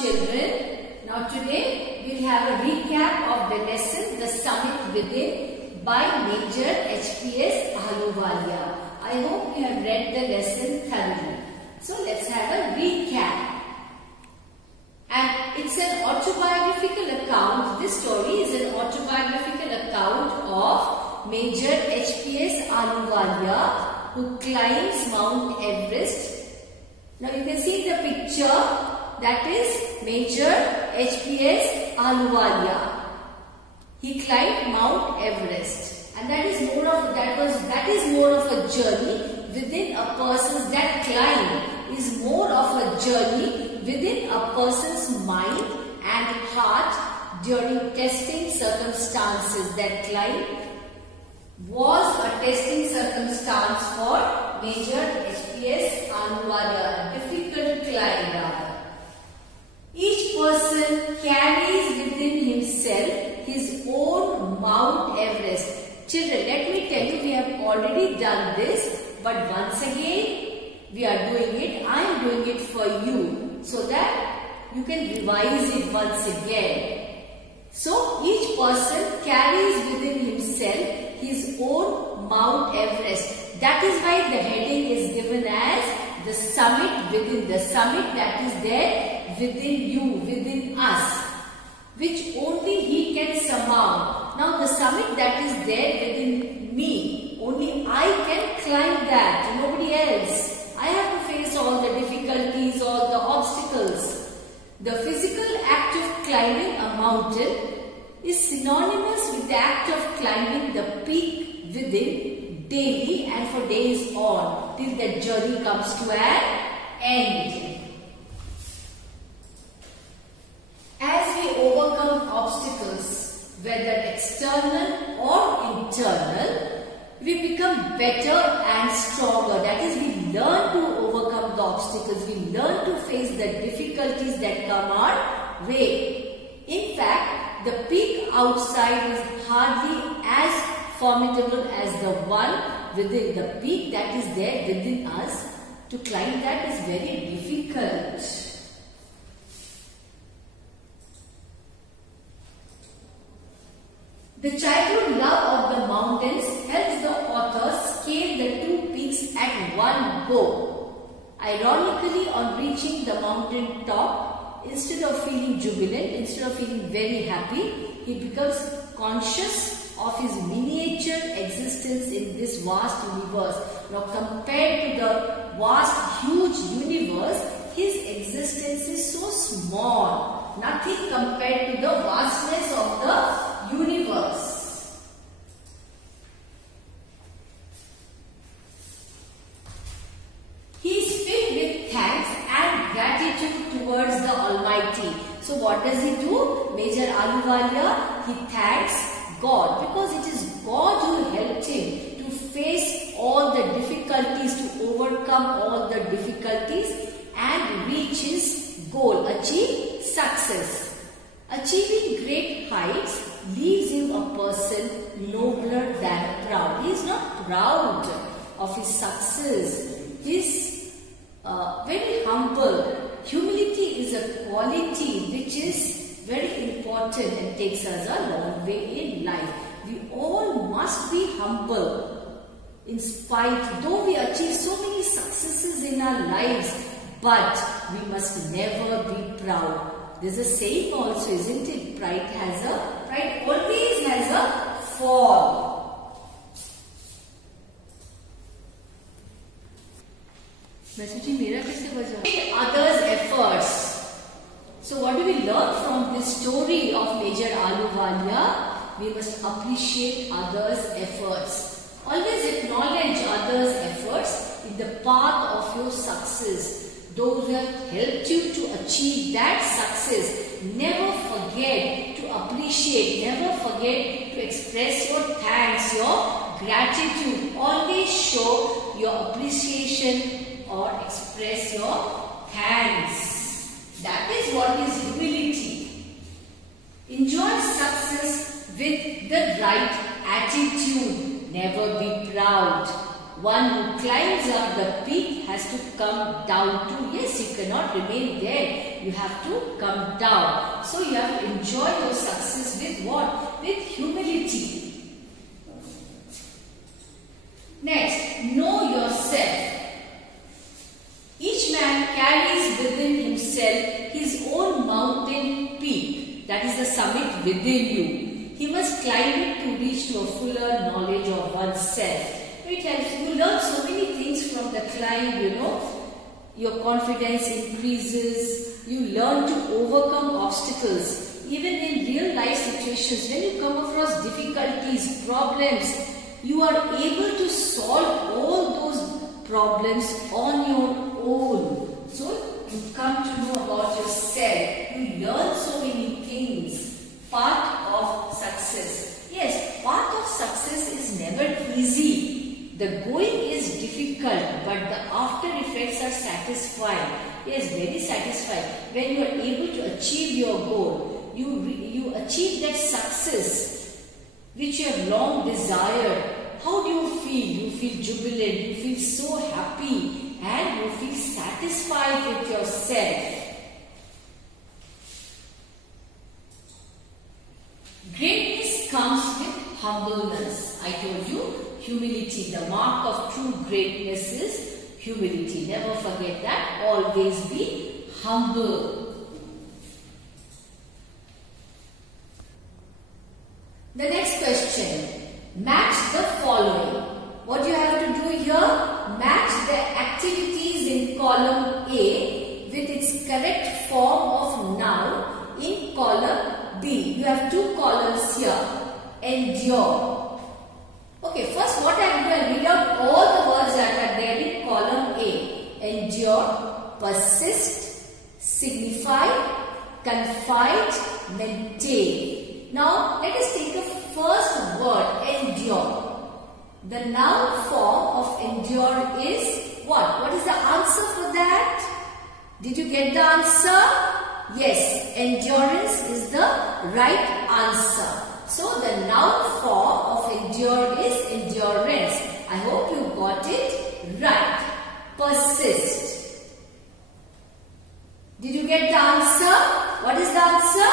Children, now today we'll have a recap of the lesson The Summit Within by Major HPS Ahluwalia. I hope you have read the lesson thoroughly. So let's have a recap. And it's an autobiographical account. This story is an autobiographical account of Major HPS Ahluwalia, who climbs Mount Everest. Now you can see the picture. That is Major HPS Ahluwalia. He climbed Mount Everest, and that is more of a journey within a person's. That climb is more of a journey within a person's mind and heart during testing circumstances. That climb was a testing circumstance for Major HPS Ahluwalia, a difficult climb rather. Each person carries within himself his own Mount Everest. Children, let me tell you, we have already done this, but once again we are doing it. I am doing it for you so that you can revise it once again. So each person carries within himself his own Mount Everest. That is why the heading is given as the summit within. The summit that is there within you, within us, which only he can surmount. Now the summit that is there within me, only I can climb that, nobody else. I have to face all the difficulties, all the obstacles. The physical act of climbing a mountain is synonymous with the act of climbing the peak within daily and for days on till the journey comes to an end. As we overcome obstacles, whether external or internal, we become better and stronger. That is, we learn to overcome the obstacles. We learn to face the difficulties that come our way. In fact, the peak outside is hardly as formidable as the one within. The peak that is there within us, to climb that is very difficult. The childhood love of the mountains helps the author scale the two peaks at one go. Ironically, on reaching the mountain top, instead of feeling jubilant, instead of feeling very happy, he becomes conscious of his miniature existence in this vast universe. Now, compared to the vast, huge universe, his existence is so small. Nothing compared to the vastness of the universe. He is filled with thanks and gratitude towards the Almighty. So what does he do? Major Ahluwalia, he thanks God, because it is God who helped him to face all the difficulties, to overcome all the difficulties and reach his goal, achieve success. Achieving great heights leaves him a person nobler than proud. He is not proud of his success. He is very humble. Humility is a quality which is very important and takes us a long way in life. We all must be humble in spite, though we achieve so many successes in our lives, but we must never be proud. There's a saying also, isn't it? Pride always has a fall. Others' efforts. So what do we learn from this story of Major Ahluwalia? We must appreciate others' efforts. Always acknowledge others' efforts in the path of your success. Those who have helped you to achieve that success. Never forget to appreciate, never forget to express your thanks, your gratitude. Always show your appreciation or express your thanks. That is what is humility. Enjoy success with the right attitude. Never be proud. one who climbs up the peak has to come down too. Yes, you cannot remain there. You have to come down. So you have to enjoy your success with what? With humility. Next, know yourself. Each man carries within himself his own mountain peak. That is the summit within you. He must climb it to reach to a fuller knowledge of oneself. It helps. You learn so many things from the climb, you know. Your confidence increases. You learn to overcome obstacles. Even in real life situations, when you come across difficulties, problems, you are able to solve all those problems on your own. So you come to know about yourself. You learn so many things. Part of success. Yes, part of success is never easy. The going is difficult, but the after effects are satisfying. Yes, very satisfying. When you are able to achieve your goal, you achieve that success which you have long desired. How do you feel? You feel jubilant, you feel so happy, and you feel satisfied with yourself. Greatness comes with humbleness. I told you, humility. The mark of true greatness is humility. Never forget that. Always be humble. The next question. Match the following. What you have to do here? Match the activities in column A with its correct form of noun in column B. You have two columns here. Endure. Okay, first what I am going to read out all the words that are there in column A. Endure, persist, signify, confide, maintain. Now let us take the first word, endure. The noun form of endure is what? What is the answer for that? Did you get the answer? Yes, endurance is the right answer. So the noun form of endure is endurance. I hope you got it right. Persist. Did you get the answer? What is the answer?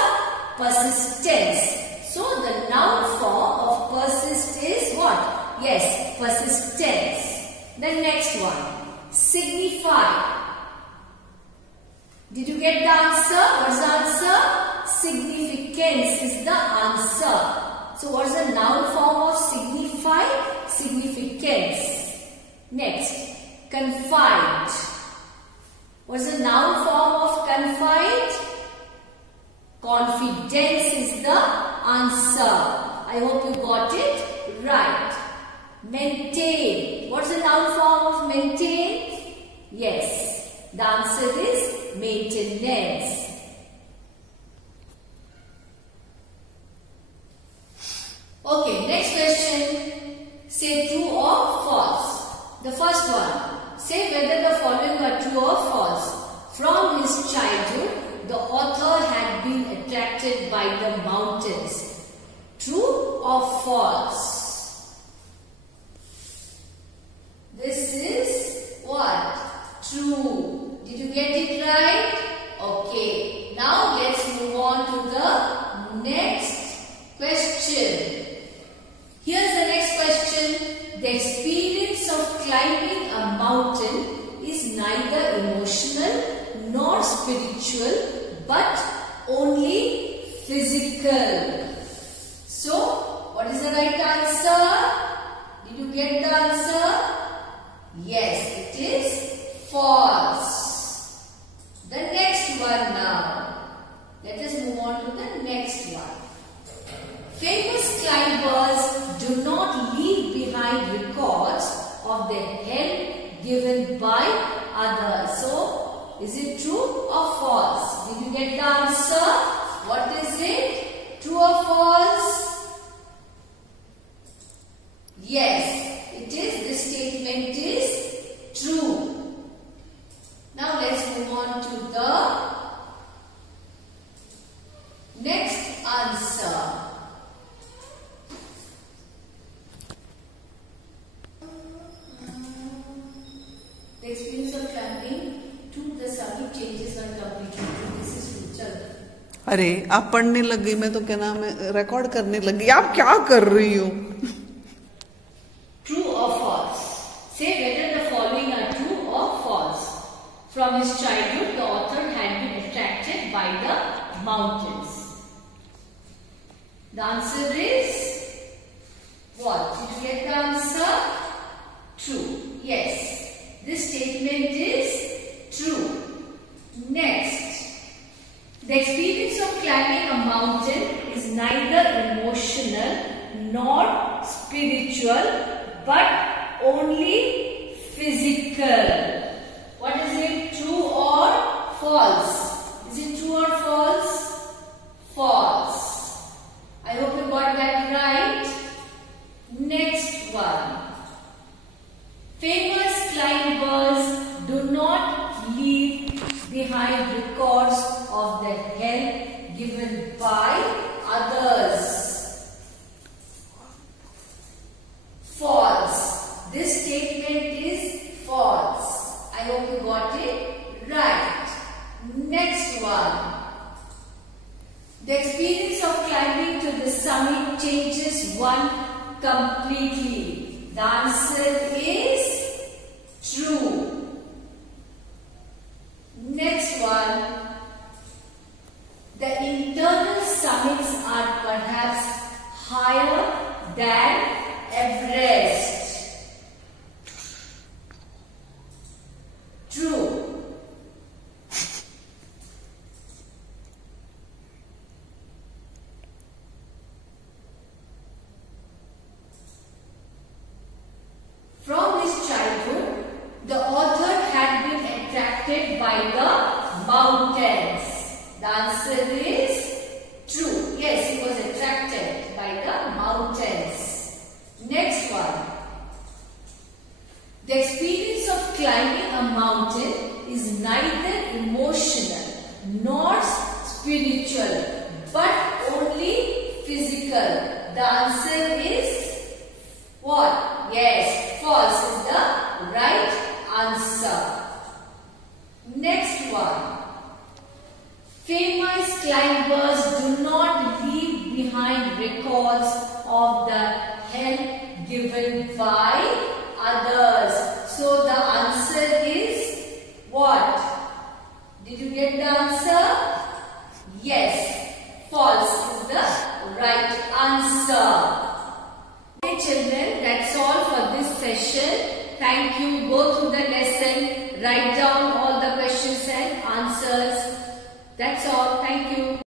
Persistence. So the noun form of persist is what? Yes, persistence. The next one. Signify. Did you get the answer? What is the answer? Significance is the answer. So what is the noun form of signify? Significance. Next, confide. What is the noun form of confide? Confidence is the answer. I hope you got it right. Maintain. What is the noun form of maintain? Yes. The answer is maintenance. Okay, next question. Say true or false. The first one. Say whether the following are true or false. From his childhood, the author had been attracted by the mountains. True or false? This is what? True. Did you get it right? Okay. Now let's move on to the next question. Here's the next question. The experience of climbing a mountain is neither emotional nor spiritual but only physical. So, what is the right answer? Did you get the answer? Yes, it is false. The next one now. Let us move on to the next one. Famous climbers do not leave behind records of their help given by others. So, is it true or false? Did you get the answer? What is it? True or false? Yes, it is. This statement is true. Now let's move on to the next answer. अरे आप पढ़ने लग गई, मैं तो क्या नाम है रिकॉर्ड करने लग गई। आप क्या कर रही हो? True or false? Say whether the following are true or false. From his childhood, the author had been attracted by the mountains. The answer is what? Did you get the answer? True. Yes. This statement is true. Next. The experience of climbing a mountain is neither emotional nor spiritual, but only physical. What is it? True or false? Is it true or false? False. I hope you got that right. Next one. Famous climbers do not leave behind records of the help given by others. False. This statement is false. I hope you got it right. Next one. The experience of climbing to the summit changes one completely. The answer is true. Next one. The internal summits are perhaps higher than Everest. True. From his childhood, the author had been attracted by the mountains. The answer is true. Yes, he was attracted by the mountains. Next one. The experience of climbing a mountain is neither emotional nor spiritual, but only physical. The answer is what? Yes, false is the right answer. Next one. Famous climbers do not leave behind records of the help given by others. So the answer is what? Did you get the answer? Yes, false is the right answer. Okay children, that's all for this session. Thank you. Go through the lesson, write down all the questions and answers. That's all. Thank you.